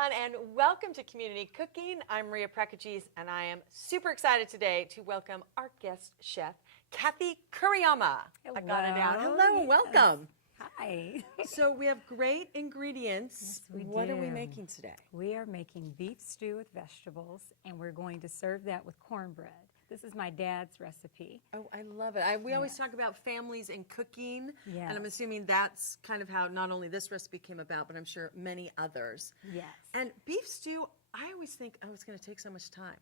everyone, and welcome to Community Cooking. I'm Maria Prakachis, and I am super excited today to welcome our guest chef, Kathy Kuriyama. Hello. I got it out. Hello, welcome. Hi. So we have great ingredients. Yes, we What do. are we making today? We are making beef stew with vegetables, and we're going to serve that with cornbread. This is my dad's recipe. Oh, I love it. We always talk about families and cooking, Yes. and I'm assuming that's kind of how not only this recipe came about, but I'm sure many others. Yes. And beef stew, I always think, oh, it's going to take so much time.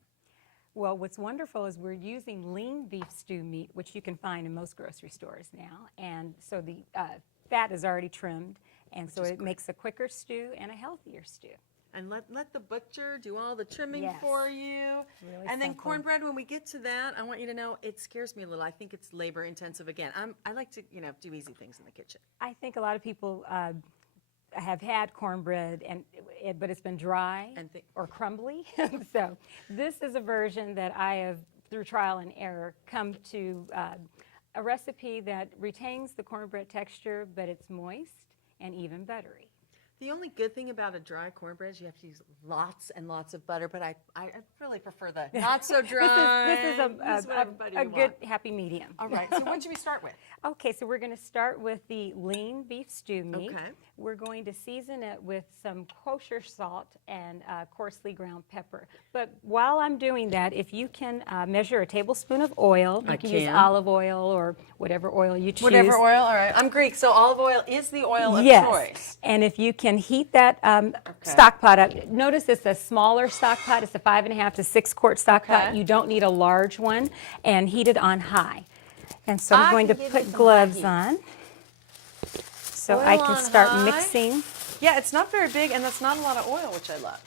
Well, what's wonderful is we're using lean beef stew meat, which you can find in most grocery stores now. And so the fat is already trimmed, and so it makes a quicker stew and a healthier stew. And let the butcher do all the trimming Yes. for you. Really and then simple. cornbread, when we get to that, I want you to know it scares me a little. I think it's labor intensive again. I like to, do easy things in the kitchen. I think a lot of people have had cornbread, but it's been dry or crumbly. So this is a version that I have, through trial and error, come to a recipe that retains the cornbread texture, but it's moist and even buttery. The only good thing about a dry cornbread is you have to use lots and lots of butter, but I really prefer the not so dry. This is a good happy medium. All right, so what should we start with? Okay, so we're going to start with the lean beef stew meat. Okay. We're going to season it with some kosher salt and coarsely ground pepper. But while I'm doing that, if you can measure a tablespoon of oil, you can use olive oil or whatever oil you choose. Whatever oil, all right. I'm Greek, so olive oil is the oil of choice. And if you can heat that stock pot up, notice it's a smaller stock pot. It's a 5.5 to 6 quart stock pot. You don't need a large one, and heat it on high. And so I'm going to put gloves on so I can start mixing. Yeah, it's not very big, and that's not a lot of oil, which I love.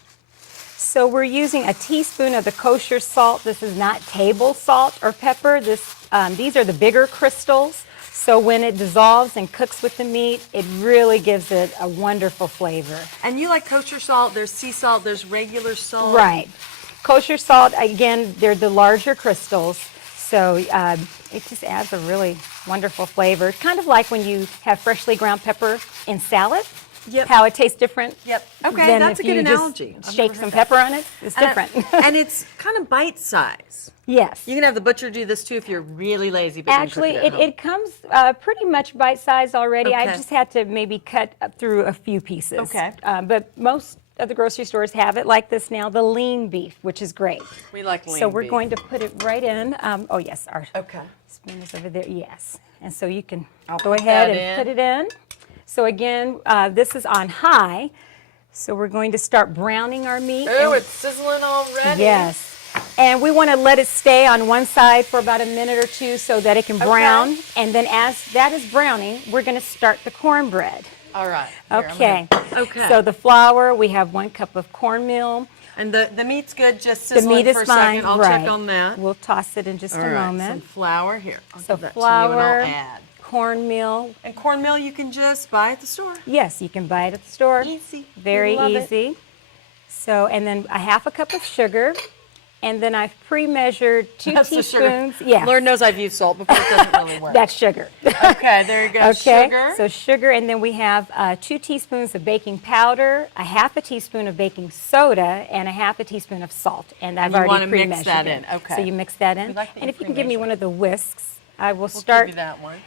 So we're using a teaspoon of the kosher salt. This is not table salt or pepper. These are the bigger crystals. So when it dissolves and cooks with the meat, it really gives it a wonderful flavor. And you like kosher salt, there's sea salt, there's regular salt. Right. Kosher salt, again, they're the larger crystals. So it just adds a really wonderful flavor. Kind of like when you have freshly ground pepper in salad. Yep. How it tastes different. Yep. Okay, that's a good analogy. Just shake some pepper on it. It's different. And it's kind of bite size. Yes. You can have the butcher do this too if you're really lazy. But actually, it comes pretty much bite size already. I just had to maybe cut through a few pieces. Okay. But most of the grocery stores have it like this now, the lean beef, which is great. We like lean beef. So we're going to put it right in. Oh, yes, our spoon is over there. Yes. And so you can go ahead and put it in. So again, this is on high. So we're going to start browning our meat. Oh, it's sizzling already. Yes. And we want to let it stay on one side for about a minute or two so that it can brown. And then as that is browning, we're going to start the cornbread. All right. Here, okay. So the flour, we have 1 cup of cornmeal. And the meat's good, just sizzling the meat is for a fine. second. I'll check on that. We'll toss it in just a moment. Some flour here. So flour, I'll add cornmeal. And cornmeal you can just buy at the store. Yes, you can buy it at the store. Easy. Very easy. So, and then a 1/2 cup of sugar. And then I've pre-measured 2 teaspoons. Yeah. Lord knows I've used salt before, it doesn't really work. That's sugar. Okay, there you go. Sugar. So sugar, and then we have 2 teaspoons of baking powder, a 1/2 teaspoon of baking soda, and a 1/2 teaspoon of salt. And I've already pre-measured mix that in. Okay. So you mix that in. And if you can give me one of the whisks, I will start give you that one.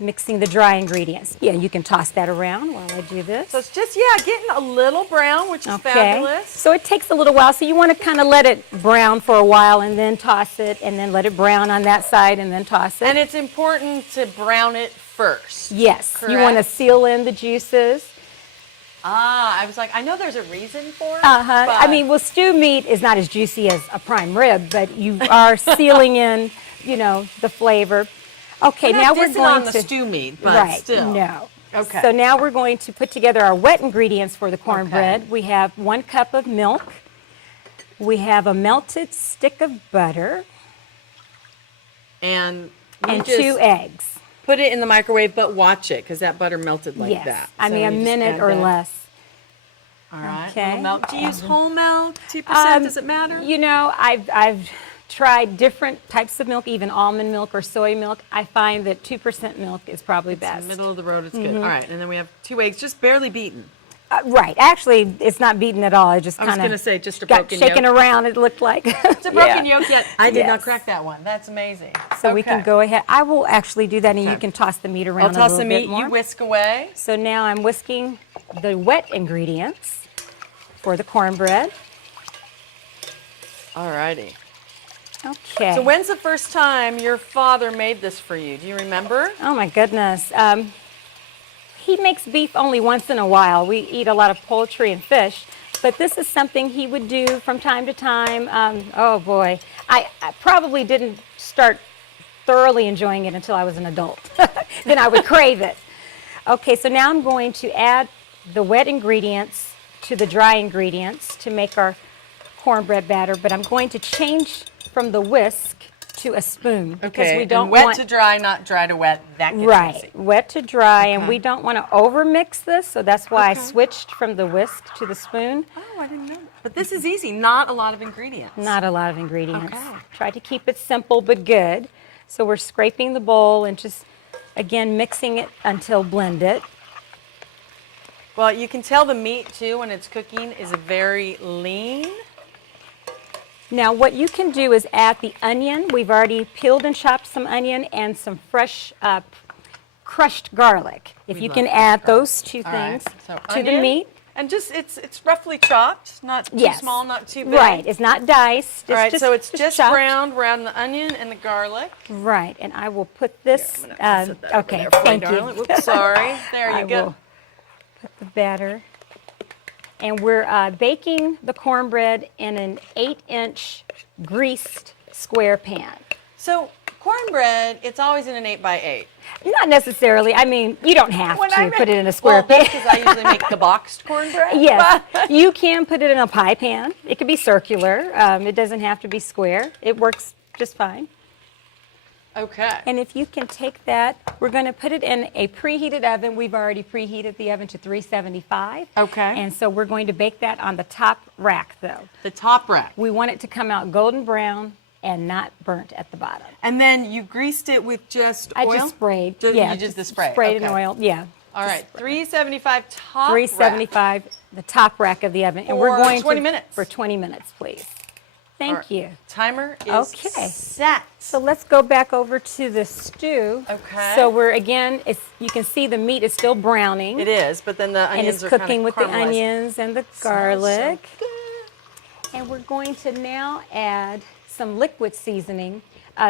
Mixing the dry ingredients. Yeah, you can toss that around while I do this. So it's just, getting a little brown, which is fabulous. So it takes a little while. So you want to kind of let it brown for a while and then toss it, and then let it brown on that side and then toss it. And it's important to brown it first. Yes. Correct? You want to seal in the juices. I was like, I know there's a reason for it. I mean, well, stew meat is not as juicy as a prime rib, but you are sealing in, the flavor. Okay, now we're going to the stew meat, but right, still. No. Okay. So now we're going to put together our wet ingredients for the cornbread. Okay. We have 1 cup of milk. We have a melted stick of butter. And 2 eggs. Put it in the microwave, but watch it, because that butter melted like that. I mean, a minute or less. All right. Okay. Milk. Do you use whole milk? 2%? Does it matter? I've tried different types of milk, even almond milk or soy milk. I find that 2% milk is probably best. Middle of the road, it's good. All right, and then we have 2 eggs, just barely beaten. Right. Actually, it's not beaten at all. It just I was kind going to of say just a got broken shaken yolk. around, it looked like. It's a broken Yeah. yolk yet. I did not Yes. crack that one. That's amazing. So we can go ahead. I will actually do that, and you Okay. can toss the meat I'll around a toss little the bit meat. more. You whisk away. So now I'm whisking the wet ingredients for the cornbread. All righty. Okay. So when's the first time your father made this for you? Do you remember? Oh my goodness. He makes beef only once in a while. We eat a lot of poultry and fish, but this is something he would do from time to time. Oh boy. I probably didn't start thoroughly enjoying it until I was an adult. Then I would crave it. Okay, so now I'm going to add the wet ingredients to the dry ingredients to make our cornbread batter, but I'm going to change from the whisk to a spoon because we don't and wet want to dry, not dry to wet. That gets right, messy. wet to dry, and Okay. we don't want to overmix this, so that's why Okay. I switched from the whisk to the spoon. Oh, I didn't know that. But this is easy. Not a lot of ingredients. Not a lot of ingredients. Okay. Try to keep it simple but good. So we're scraping the bowl and just, again, mixing it until blended. Well, you can tell the meat too when it's cooking is very lean. Now what you can do is add the onion. We've already peeled and chopped some onion and some fresh crushed garlic. If We you love can crushed add garlic. those two All right. things So to the onion, meat. and just it's roughly chopped, not too Yes. small, not too big. Right, it's not diced. All right, so it's just chopped. browned around the onion and the garlic. Right, and I will put this, I'm gonna have to set that over okay, there for you, thank you. darling. Whoops, sorry. There you I go. will put the batter. And we're baking the cornbread in an 8-inch greased square pan. So cornbread, it's always in an 8x8. Not necessarily, I mean, you don't have When to I put make- it in a square well, pan. because I usually make the boxed cornbread. Yes, you can put it in a pie pan. It could be circular. It doesn't have to be square. It works just fine. Okay. And if you can take that, we're going to put it in a preheated oven. We've already preheated the oven to 375. Okay. And so we're going to bake that on the top rack, though. The top rack. We want it to come out golden brown and not burnt at the bottom. And then you greased it with just oil? I just sprayed. You did the spray. Sprayed in Okay. oil, yeah. All right, 375 top 375, the top rack of the oven. And we're For going 20 to, minutes. For 20 minutes, please. All Thank right. you. Timer is Okay. set. So let's go back over to the stew. Okay. So we're, again, you can see the meat is still browning. It is, but then the And onions it's are cooking kind with of the onions and the Smells so garlic. good. And we're going to now add some liquid seasoning.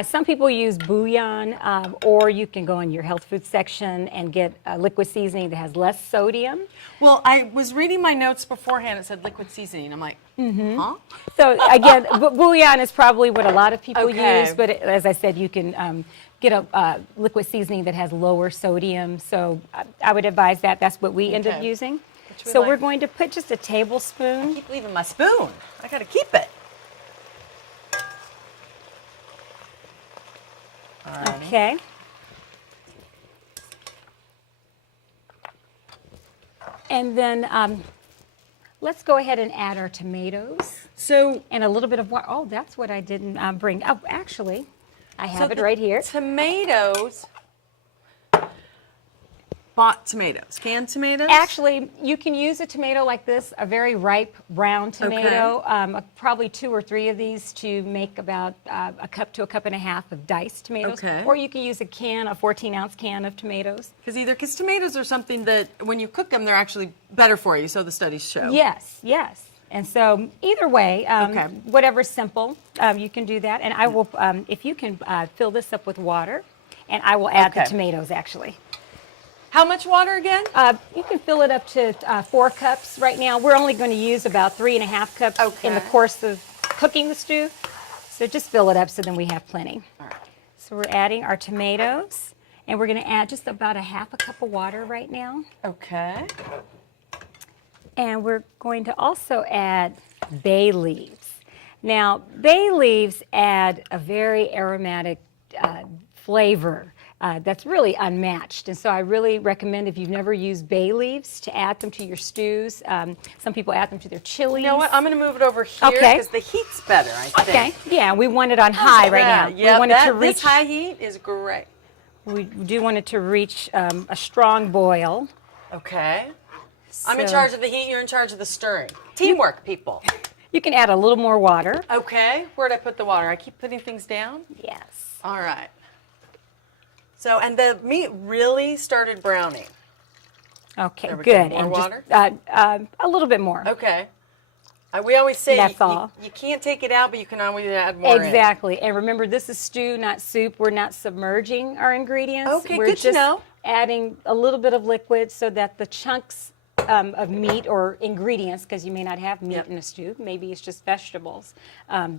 Some people use bouillon, or you can go in your health food section and get liquid seasoning that has less sodium. Well, I was reading my notes beforehand. It said liquid seasoning. I'm like, huh? So again, bouillon is probably what a lot of people Okay. use, but as I said, you can get a liquid seasoning that has lower sodium. So I would advise that. That's what we end up Okay. using. Which we So like. we're going to put just a tablespoon. Keep leaving my spoon. I got to keep it. Alrighty. Okay. And then let's go ahead and add our tomatoes So, and a little bit of water. Oh, that's what I didn't bring. Oh, actually, I have it the right here. Tomatoes. Bought tomatoes, canned tomatoes. Actually, you can use a tomato like this, a very ripe brown tomato, probably 2 or 3 of these to make about a cup to a cup and a half of diced tomatoes. Okay. Or you can use a 14-ounce can of tomatoes. Because tomatoes are something that when you cook them, they're actually better for you. So the studies show. Yes, yes. And so either way, Okay. whatever's simple, you can do that. And I will, if you can fill this up with water, and I will add the Okay. tomatoes actually. How much water again? You can fill it up to 4 cups right now. We're only going to use about 3.5 cups in the Okay. course of cooking the stew. So just fill it up so then we have plenty. All right. So we're adding our tomatoes, and we're going to add just about a half a cup of water right now. Okay. And we're going to also add bay leaves. Now, bay leaves add a very aromatic flavor that's really unmatched. And so I really recommend, if you've never used bay leaves, to add them to your stews. Some people add them to their chilies. You know what? I'm going to move it over here Okay. because the heat's better, I think. Okay, yeah, we want it on high right now. Yeah, we want it to reach, this high heat is great. we do want it to reach a strong boil. Okay. I'm in So charge of the heat, you're in charge of the stirring. Teamwork, people. you can add a little more water. Okay, where'd I put the water? I keep putting things down? Yes. All right. So, and the meat really started browning. Okay, There we good. go. More water? A little bit more. Okay. We always say That's all. You can't take it out, but you can always add more Exactly. And remember, this is stew, not soup. We're not submerging our ingredients. Okay, We're good to just know. adding a little bit of liquid so that the chunks of meat or ingredients, because you may not have meat in a stew, maybe it's just vegetables,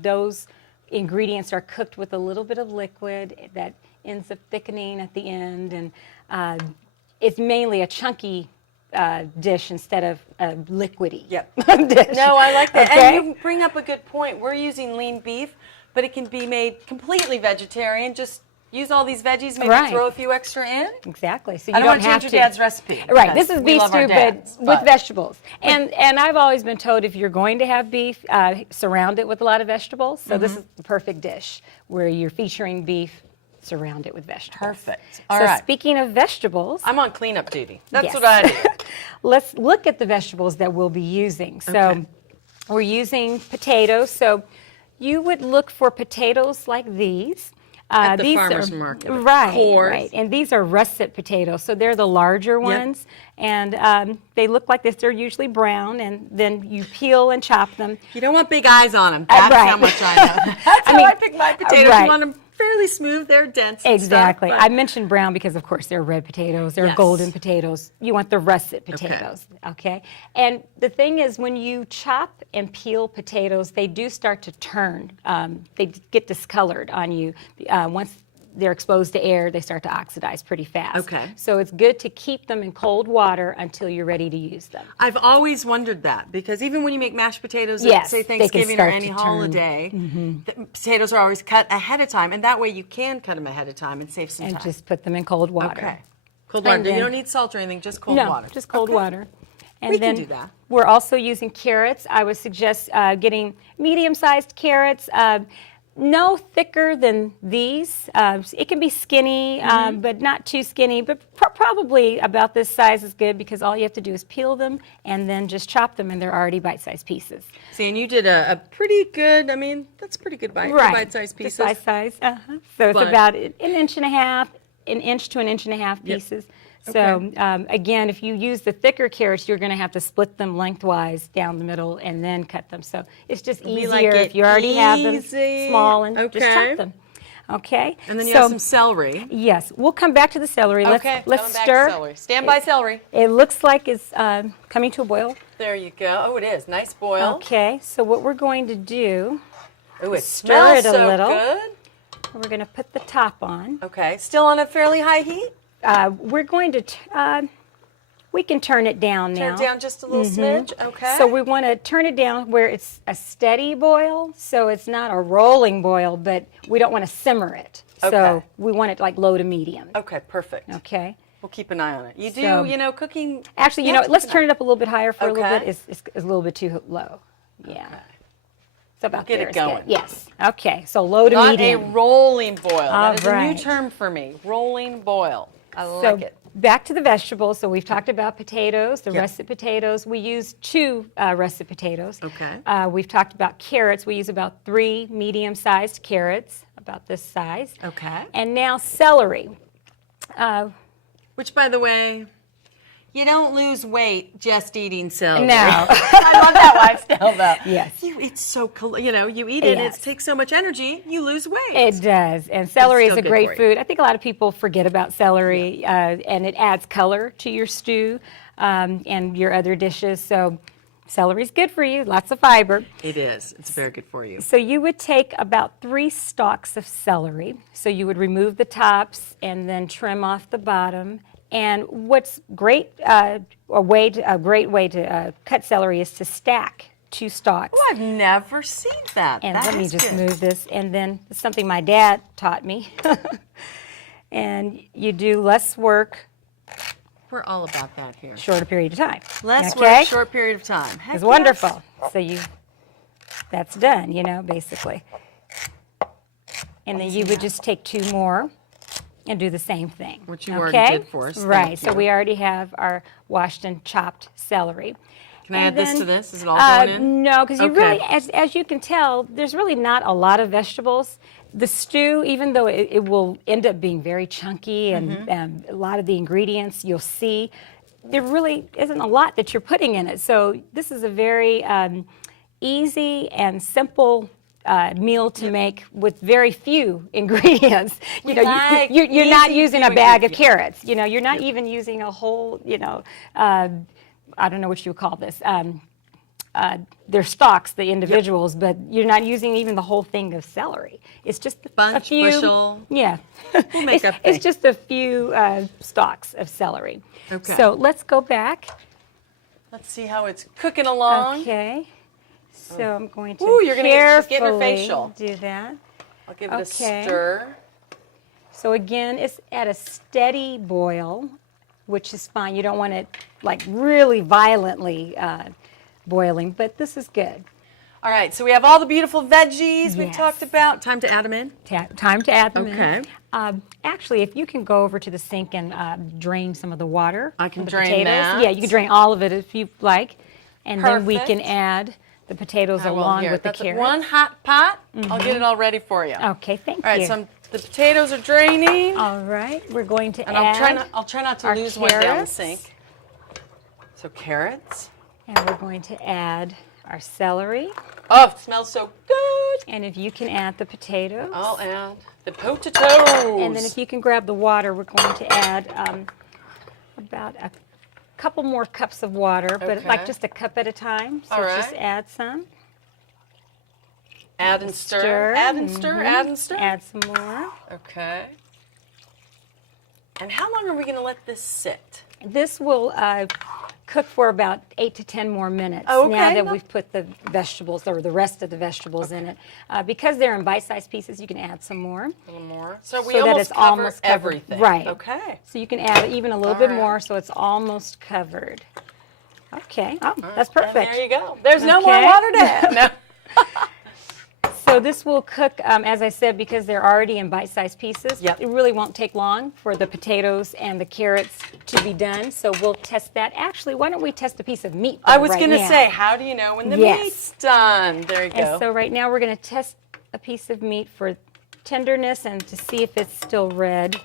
those ingredients are cooked with a little bit of liquid that ends up thickening at the end. And it's mainly a chunky dish instead of a liquidy dish. No, I like that. Okay? And you bring up a good point. We're using lean beef, but it can be made completely vegetarian. Just use all these veggies, maybe Right. throw a few extra in. Exactly. So you I don't want to have change your dad's recipe. Right. This because is we beef love our stew, dads, but with vegetables. And I've always been told if you're going to have beef, surround it with a lot of vegetables. So this is the perfect dish where you're featuring beef, surround it with vegetables. Perfect. All so right. speaking of vegetables, I'm on cleanup duty. That's Yes. what I do. let's look at the vegetables that we'll be using. So Okay. we're using potatoes. So you would look for potatoes like these. At the these farmer's are, market, of right, course. right. And these are russet potatoes, so they're the larger ones. And they look like this. They're usually brown, and then you peel and chop them. You don't want big eyes on them. That's right. how much I know. That's how I pick my potatoes. right. You want them fairly smooth. They're dense and Exactly. stuff, but- I mentioned brown because, of course, they're red potatoes. They're Yes. golden potatoes. You want the russet potatoes, okay? And the thing is, when you chop and peel potatoes, they do start to turn. They get discolored on you. Once they're exposed to air, they start to oxidize pretty fast. Okay. So it's good to keep them in cold water until you're ready to use them. I've always wondered that because even when you make mashed potatoes at, Yes, say, they can Thanksgiving or start any to turn. holiday, the potatoes are always cut ahead of time, and that way you can cut them ahead of time and save some And time. just put them in cold water. Okay. Cold water. And You then- don't need salt or anything, just cold No, water. just cold water. And We then can do that. We're also using carrots. I would suggest getting medium-sized carrots. No thicker than these. It can be skinny, but not too skinny, but probably about this size is good because all you have to do is peel them and then just chop them and they're already bite-sized pieces. See, and you did a pretty good, I mean, that's pretty good bite-sized pieces. Just bite-size. So it's But- about an inch and a half, an inch to an inch and a half pieces. So again, if you use the thicker carrots, you're going to have to split them lengthwise down the middle and then cut them. So it's just We easier like it if you already have them easy. small and just Okay. chop them. Okay. And then you so, have some celery. Yes, we'll come back to the celery. Okay, Let's coming back to stir. celery. Stand by celery. It looks like it's coming to a boil. There you go. Oh, it is. Nice boil. Okay. So what we're going to do, Oh, it Stir smells it a so little. good. we're going to put the top on. Okay, still on a fairly high heat? We're going to, we can turn it down now. Turn it down just a little smidge, okay. So we want to turn it down where it's a steady boil, so it's not a rolling boil, but we don't want to simmer it. Okay. So we want it like low to medium. Okay, perfect. Okay. We'll keep an eye on it. You do, So- you know, cooking. Actually, you you know, have to let's keep an turn it up a little bit higher for a little Okay. bit. It's a little bit too low. Yeah. So about Get there it is good. going. Yes. Okay. So low to Not medium. a rolling boil. All That is a new right. term for me. Rolling boil. I So like it. back to the vegetables. So we've talked about potatoes, the Yep. russet potatoes. We use 2 russet potatoes. Okay. We've talked about carrots. We use about 3 medium-sized carrots, about this size. Okay. And now celery. Which, by the way, you don't lose weight just eating celery. No. I love that lifestyle, though. Yes. It's so, you know, you eat it, Yes. it takes so much energy, you lose weight. It does, and celery is still a good great for you. food. I think a lot of people forget about celery, and it adds color to your stew and your other dishes. So celery's good for you, lots of fiber. It is. It's very good for you. So you would take about 3 stalks of celery. So you would remove the tops and then trim off the bottom. And what's great, a great way to cut celery is to stack 2 stalks. Oh, I've never seen that. And That let me is just good. move this. And then it's something my dad taught me. And you do less work, We're all about that here. shorter period of time. Less okay? work, short period of time. Heck It's yes. wonderful. So that's done, you know, basically. And then you would just take 2 more and do the same thing. Which you already did for us. Right. Thank So you. we already have our washed and chopped celery. Can I add this to this? Is it all going in? No, because you Okay. really, as you can tell, there's really not a lot of vegetables. The stew, even though it will end up being very chunky and a lot of the ingredients you'll see, there really isn't a lot that you're putting in it. So this is a very easy and simple meal to make with very few ingredients. You know, you're not using a bag of carrots. You know, you're not even using a whole, you know, I don't know what you would call this. They're stalks, the individuals, but you're not using even the whole thing of celery. It's just a few. Bushel. Yeah. We'll make up It's just a few stalks of celery. Okay. So let's go back. Let's see how it's cooking along. Okay. So I'm going to Ooh, you're gonna she's getting her carefully facial. do that. I'll give it Okay. a stir. So again, it's at a steady boil, which is fine. You don't want it like really violently boiling, but this is good. All right, so we have all the beautiful veggies we Yes. talked about. Time to add them in? Time to add them Okay. in. Actually, if you can go over to the sink and drain some of the water. I can from the drain potatoes. that. Yeah, you can drain all of it if you like. And then we can Perfect. add the potatoes I will along here. with the That's carrots. one hot pot. I'll get it all ready for you. Okay, thank All right, you. so the potatoes are draining. All right, we're going to And add, I'll try not to our lose one down the carrots. sink. So carrots. and we're going to add our celery. Oh, it smells so good. And if you can add the potatoes. I'll add the potatoes. And then if you can grab the water, we're going to add about a couple more cups of water, but like Okay. just a cup at a time. So All just right. add some. add and stir. Add and stir. Add and stir. Add some more. Okay. And how long are we going to let this sit? This will cook for about 8 to 10 more minutes Oh, now okay. that we've put the vegetables or the rest of the vegetables in it. Because they're in bite-sized pieces, you can add some more. A little more. So we so that almost it's cover almost covered. everything. Right. Okay. So you can add even a little All bit right. more so it's almost covered. Okay, oh, that's And perfect. there you go. There's no more Okay. water to add. No. So this will cook, as I said, because they're already in bite-sized pieces. Yep. It really won't take long for the potatoes and the carrots to be done. So we'll test that. Actually, why don't we test a piece of meat? I was right going to now? say, how do you know when the Yes. meat's done? There you And go. so right now we're going to test a piece of meat for tenderness and to see if it's still red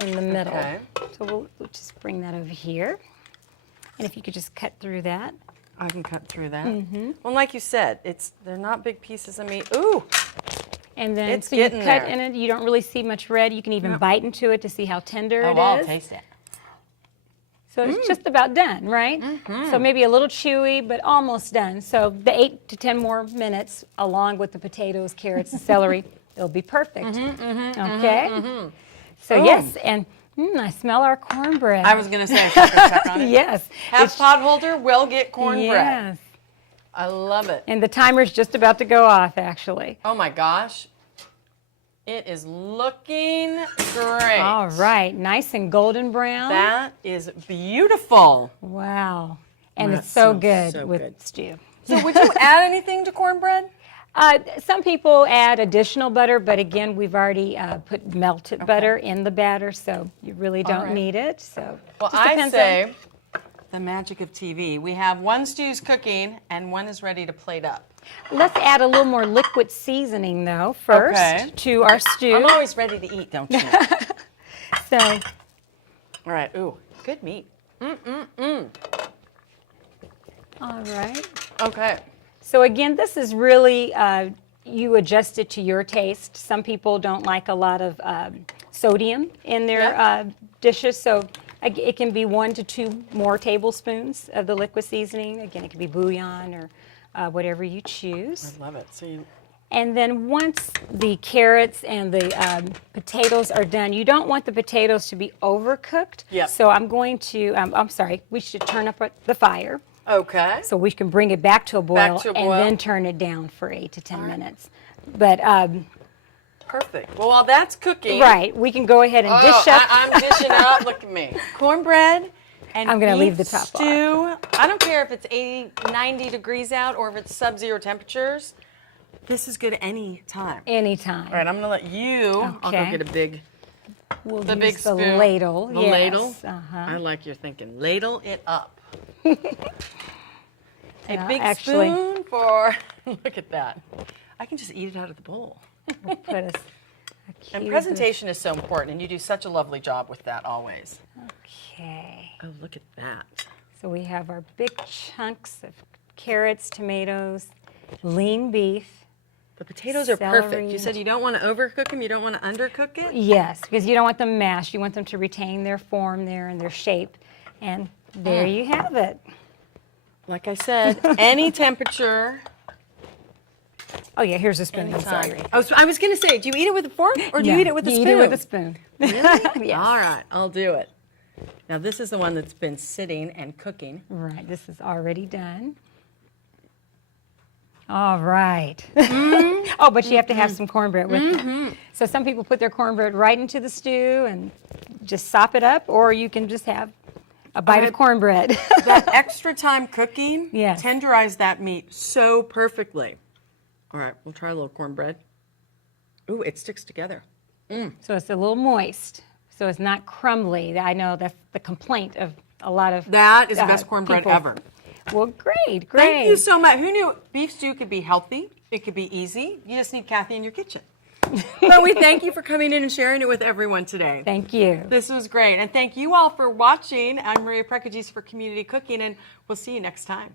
in the middle. Okay. So we'll just bring that over here. And if you could just cut through that. I can cut through that. Mm-hmm. Well, like you said, they're not big pieces of meat. Ooh, And then It's so you getting cut there. in it. You don't really see much red. You can even bite into it to see how tender it I'll is. taste it. So it's just about done, right? So maybe a little chewy, but almost done. So the 8 to 10 more minutes, along with the potatoes, carrots, and celery, it'll be perfect. Okay? So yes, and I smell our cornbread. I was going to say, check on it. Yes. Half pot holder will get cornbread. Yes. I love it. And the timer's just about to go off, actually. Oh my gosh. It is looking great. All right, nice and golden brown. That is beautiful. Wow. And That it's so smells good so with good. stew. So would you add anything to cornbread? Some people add additional butter, but again, we've already put melted butter in the batter, so you really don't right. need it. So Well, just I depends on- say the magic of TV. We have one stew's cooking and one is ready to plate up. Let's add a little more liquid seasoning, though, first Okay. to our stew. I'm always ready to eat, don't you? So, All right. Ooh, good meat. all right. Okay. So again, this is really, you adjust it to your taste. Some people don't like a lot of sodium in their dishes, so it can be 1 to 2 more tablespoons of the liquid seasoning. Again, it can be bouillon or whatever you choose. I love it. So you, And then once the carrots and the potatoes are done, you don't want the potatoes to be overcooked. Yep. So I'm going to, I'm sorry, we should turn up the fire okay. so we can bring it back to a boil, to a and boil. then turn it down for 8 to 10 minutes. But, Perfect. Well, while that's cooking. right, we can go ahead and Oh, dish up. I'm dishing up. Look at me. Cornbread and I'm gonna leave beef the top off. stew. I don't care if it's 80, 90 degrees out or if it's sub-zero temperatures. This is good any time. Anytime. All right, I'm going to let you. I'll go Okay. get a big We'll The use big the spoon. ladle. The yes. ladle? Uh-huh. I like your thinking. Ladle it up. A Now, big actually- spoon for, look at that. I can just eat it out of the bowl. We'll put a cube And of- presentation is so important, and you do such a lovely job with that always. Okay. Oh, look at that. So we have our big chunks of carrots, tomatoes, lean beef. The potatoes are perfect. Celery. You said you don't want to overcook them, you don't want to undercook it? Yes, because you don't want them mashed. You want them to retain their form there and their shape. And there you have it. Like I said, any temperature, Oh yeah, here's a spoon. I'm anytime. sorry. Oh, so I was going to say, do you eat it with a fork or do you No, eat it with a you spoon? Eat it with a spoon. Really? Yes. All right, I'll do it. Now this is the one that's been sitting and cooking. Right, this is already done. All right. Oh, but you have to have some cornbread with it. So some people put their cornbread right into the stew and just sop it up, or you can just have a bite of cornbread. That extra time cooking Yes. tenderized that meat so perfectly. All right, we'll try a little cornbread. Ooh, it sticks together. So it's a little moist, so it's not crumbly. I know that's the complaint of a lot of That is the best cornbread people. ever. Well, great. Thank you so much. Who knew beef stew could be healthy? It could be easy. You just need Kathy in your kitchen. But we thank you for coming in and sharing it with everyone today. Thank you. This was great. And thank you all for watching. I'm Maria Prekagis for Community Cooking, and we'll see you next time.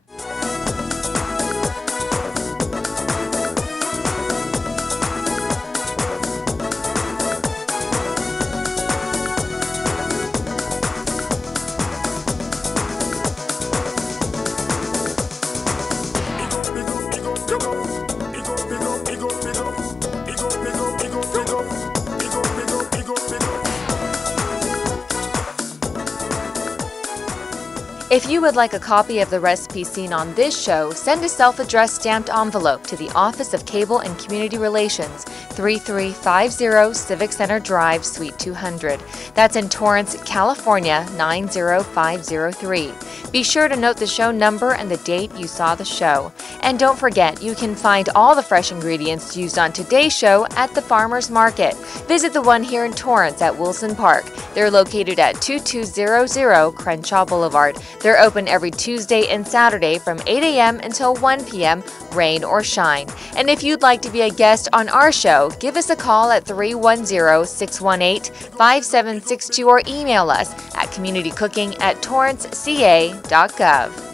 If you would like a copy of the recipe seen on this show, send a self-addressed stamped envelope to the Office of Cable and Community Relations, 3350 Civic Center Drive, Suite 200. That's in Torrance, California, 90503. Be sure to note the show number and the date you saw the show. And don't forget, you can find all the fresh ingredients used on today's show at the Farmers Market. Visit the one here in Torrance at Wilson Park. They're located at 2200 Crenshaw Boulevard. They're open every Tuesday and Saturday from 8 a.m. until 1 p.m., rain or shine. And if you'd like to be a guest on our show, give us a call at 310-618-5762 or email us at communitycooking@torranceca.gov.